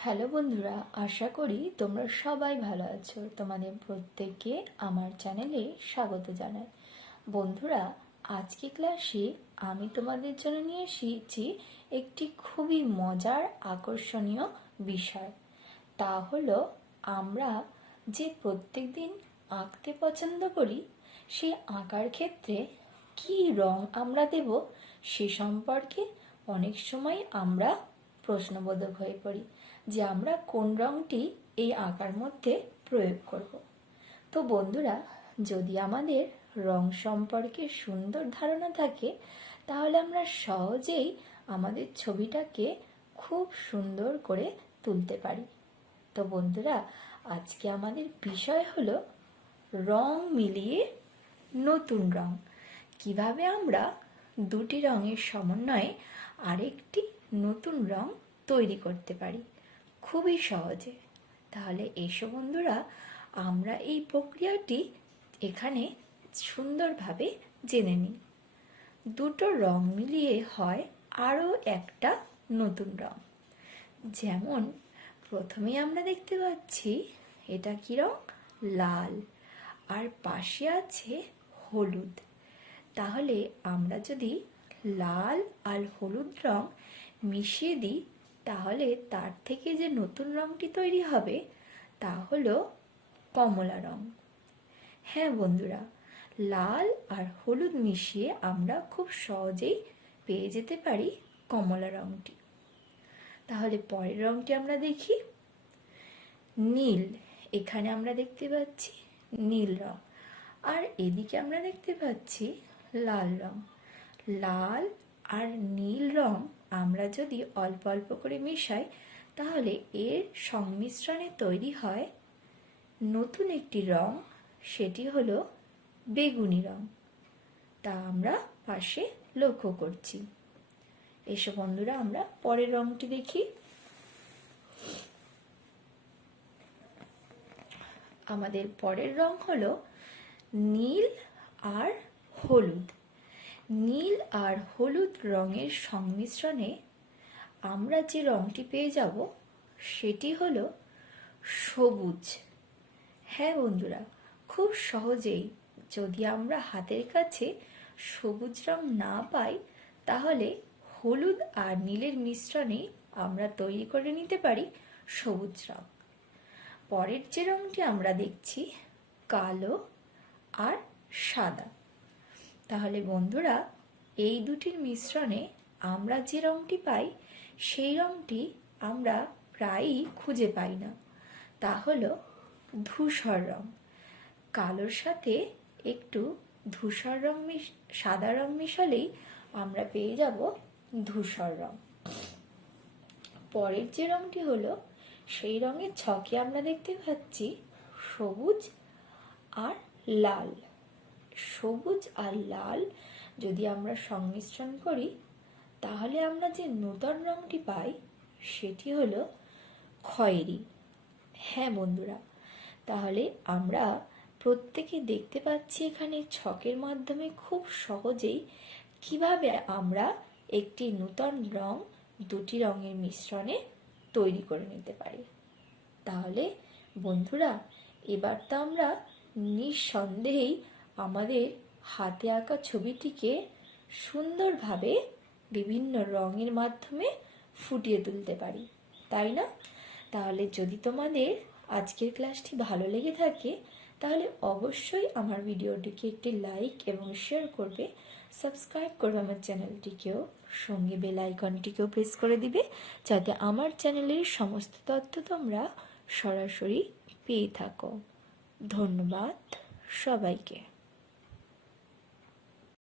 Hello বন্ধুরা, আশা করি তোমরা সবাই ভালো আছো। তোমাদের প্রত্যেককে আমার চ্যানেলে স্বাগত জানাই। বন্ধুরা, আজকে ক্লাসে আমি তোমাদের জন্য নিয়ে এসেছি একটি খুবই মজার, আকর্ষণীয় বিষয়। তা হলো, আমরা যে প্রত্যেক দিন আঁকতে পছন্দ করি সেই আঁকার ক্ষেত্রে কি রং আমরা দেব সে সম্পর্কে অনেক সময় আমরা প্রশ্নবোধক হয়ে পড়ি। যে আমরা কোন রংটি এই আঁকার মধ্যে প্রয়োগ করব। তো বন্ধুরা, যদি আমাদের রং সম্পর্কে সুন্দর ধারণা থাকে, তাহলে আমরা সহজেই আমাদের ছবিটাকে খুব সুন্দর করে তুলতে পারি। তো বন্ধুরা, আজকে আমাদের বিষয় হলো রং মিলিয়ে নতুন রং। কীভাবে আমরা দুটি রঙের সমন্বয়ে আরেকটি নতুন রং তৈরি করতে পারি? খুবই সহজে। তাহলে এসো বন্ধুরা, আমরা এই প্রক্রিয়াটি এখানে সুন্দরভাবে জেনে নিই। দুটো রং মিলিয়ে হয় আরও একটা নতুন রং। যেমন, প্রথমেই আমরা দেখতে পাচ্ছি, এটা কি রং? লাল। আর পাশে আছে হলুদ। তাহলে আমরা যদি লাল আর হলুদ রং মিশিয়ে দিই তাহলে তার থেকে যে নতুন রংটি তৈরি হবে, তা হলো কমলা রং। হ্যাঁ বন্ধুরা, লাল আর হলুদ মিশিয়ে আমরা খুব সহজেই পেয়ে যেতে পারি কমলা রংটি। তাহলে পরের রংটি আমরা দেখি। নীল, এখানে আমরা দেখতে পাচ্ছি নীল রং। আর এদিকে আমরা দেখতে পাচ্ছি লাল রং। লাল আর নীল রং আমরা যদি অল্প অল্প করে মেশাই, তাহলে এর সংমিশ্রণে তৈরি হয় নতুন একটি রং, সেটি হলো বেগুনি রং। তা আমরা পাশে লক্ষ্য করছি। এসব বন্ধুরা, আমরা পরের রংটি দেখি। আমাদের পরের রং হলো নীল আর হলুদ। নীল আর হলুদ রঙের সংমিশ্রণে আমরা যে রঙটি পেয়ে যাব, সেটি হলো সবুজ। হ্যাঁ বন্ধুরা, খুব সহজেই যদি আমরা হাতের কাছে সবুজ রং না পাই, তাহলে হলুদ আর নীলের মিশ্রণে আমরা তৈরি করে নিতে পারি সবুজ রং। পরের যে রংটি আমরা দেখছি, কালো আর সাদা। তাহলে বন্ধুরা, এই দুটির মিশ্রণে আমরা যে রঙটি পাই, সেই রঙটি আমরা প্রায়ই খুঁজে পাই না। তা হলো ধূসর রং। কালোর সাথে একটু ধূসর রং মিশ, সাদা রং মিশালেই আমরা পেয়ে যাব ধূসর রং। পরের যে রংটি হলো, সেই রঙের ছকে আমরা দেখতে পাচ্ছি সবুজ আর লাল। সবুজ আর লাল যদি আমরা সংমিশ্রণ করি, তাহলে আমরা যে নূতন রঙটি পাই, সেটি হলো খয়েরি। হ্যাঁ বন্ধুরা, তাহলে আমরা প্রত্যেকে দেখতে পাচ্ছি এখানে ছকের মাধ্যমে খুব সহজেই কীভাবে আমরা একটি নূতন রং দুটি রঙের মিশ্রণে তৈরি করে নিতে পারি। তাহলে বন্ধুরা, এবার তো আমরা নিঃসন্দেহেই আমাদের হাতে আঁকা ছবিটিকে সুন্দরভাবে বিভিন্ন রঙের মাধ্যমে ফুটিয়ে তুলতে পারি, তাই না? তাহলে যদি তোমাদের আজকের ক্লাসটি ভালো লেগে থাকে, তাহলে অবশ্যই আমার ভিডিওটিকে একটি লাইক এবং শেয়ার করবে, সাবস্ক্রাইব করবে আমার চ্যানেলটিকেও, সঙ্গে বেল আইকনটিকেও প্রেস করে দিবে, যাতে আমার চ্যানেলের সমস্ত তথ্য তোমরা সরাসরি পেয়ে থাকো। ধন্যবাদ সবাইকে।